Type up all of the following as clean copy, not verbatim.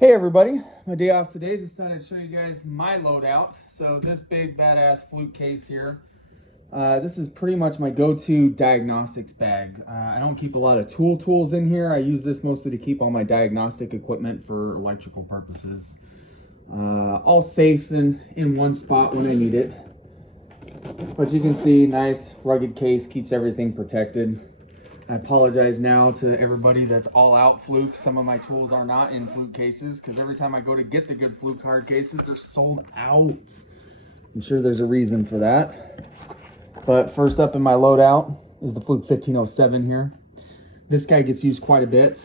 Hey everybody, my day off today. Just thought I'd show you guys my loadout. So this big badass Fluke case here. This is pretty much my go-to diagnostics bag. I don't keep a lot of tools in here. I use this mostly to keep all my diagnostic equipment for electrical purposes. All safe in one spot when I need it. But you can see, nice rugged case, keeps everything protected. I apologize now to everybody that's all out Fluke. Some of my tools are not in Fluke cases because every time I go to get the good Fluke hard cases, they're sold out. I'm sure there's a reason for that. But first up in my loadout is the Fluke 1507 here. This guy gets used quite a bit.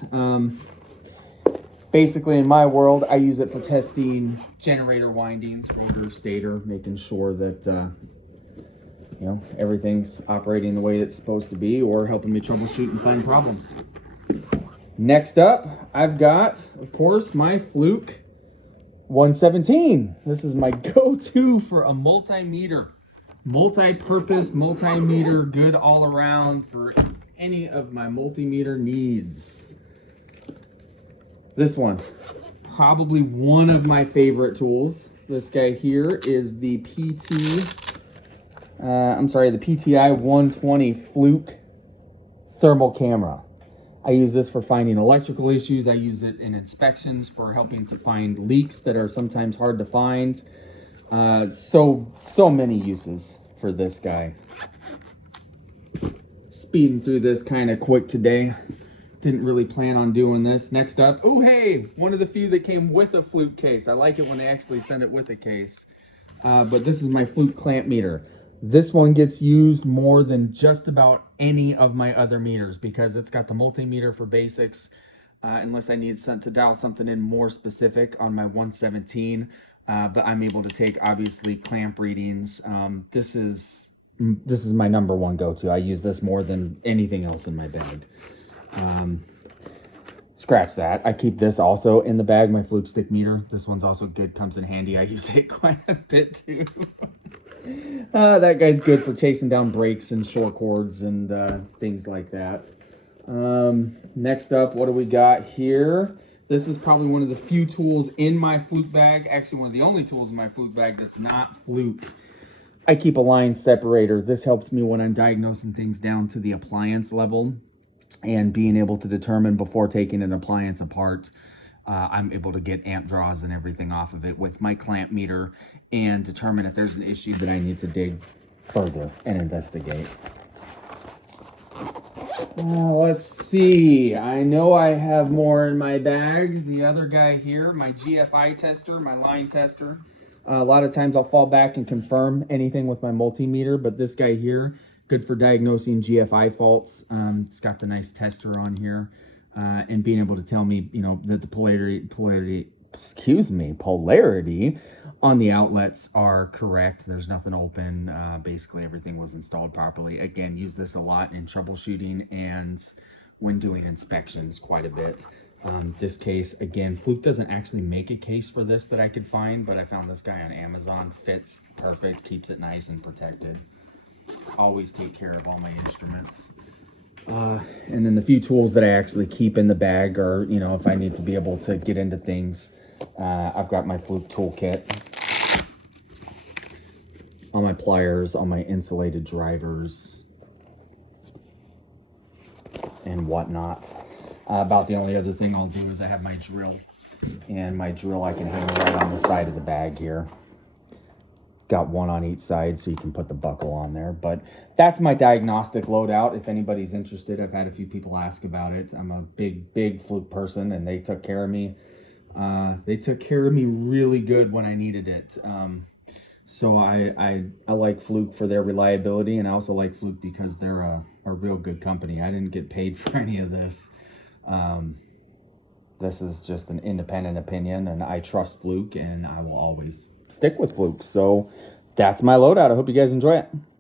Basically, in my world, I use it for testing generator windings, rotor, stator, making sure that everything's operating the way it's supposed to be, or helping me troubleshoot and find problems. Next up, I've got, of course, my Fluke 117. This is my go-to for a multimeter, multi-purpose multimeter, good all around for any of my multimeter needs. This one, probably one of my favorite tools. This guy here is the the PTI 120 Fluke thermal camera. I use this for finding electrical issues. I use it in inspections for helping to find leaks that are sometimes hard to find. So many uses for this guy. Speeding through this kind of quick today. Didn't really plan on doing this. Next up, oh hey, one of the few that came with a Fluke case. I like it when they actually send it with a case. But this is my Fluke clamp meter. This one gets used more than just about any of my other meters because it's got the multimeter for basics, unless I need to dial something in more specific on my 117. But I'm able to take, obviously, clamp readings. This is my number one go-to. I use this more than anything else in my bag. Scratch that. I keep this also in the bag, my Fluke stick meter. This one's also good, comes in handy. I use it quite a bit too. That guy's good for chasing down brakes and short cords and things like that. Next up, what do we got here? This is probably one of the few tools in my Fluke bag. Actually, one of the only tools in my Fluke bag that's not Fluke. I keep a line separator. This helps me when I'm diagnosing things down to the appliance level and being able to determine before taking an appliance apart. I'm able to get amp draws and everything off of it with my clamp meter and determine if there's an issue that I need to dig further and investigate. Let's see. I know I have more in my bag. The other guy here, my GFI tester, my line tester. A lot of times I'll fall back and confirm anything with my multimeter, but this guy here, good for diagnosing GFI faults. It's got the nice tester on here. And being able to tell me, that the polarity on the outlets are correct. There's nothing open. Basically, everything was installed properly. Again, use this a lot in troubleshooting and when doing inspections quite a bit. This case, again, Fluke doesn't actually make a case for this that I could find, but I found this guy on Amazon. Fits perfect, keeps it nice and protected. Always take care of all my instruments. And then the few tools that I actually keep in the bag are, if I need to be able to get into things, I've got my Fluke toolkit, all my pliers, all my insulated drivers, and whatnot. About the only other thing I'll do is I have my drill, and my drill I can hang right on the side of the bag here. Got one on each side so you can put the buckle on there. But that's my diagnostic loadout. If anybody's interested, I've had a few people ask about it. I'm a big Fluke person, and they took care of me. They took care of me really good when I needed it. So I like Fluke for their reliability, and I also like Fluke because they're a real good company. I didn't get paid for any of this. This is just an independent opinion, and I trust Fluke, and I will always stick with Fluke. So that's my loadout. I hope you guys enjoy it.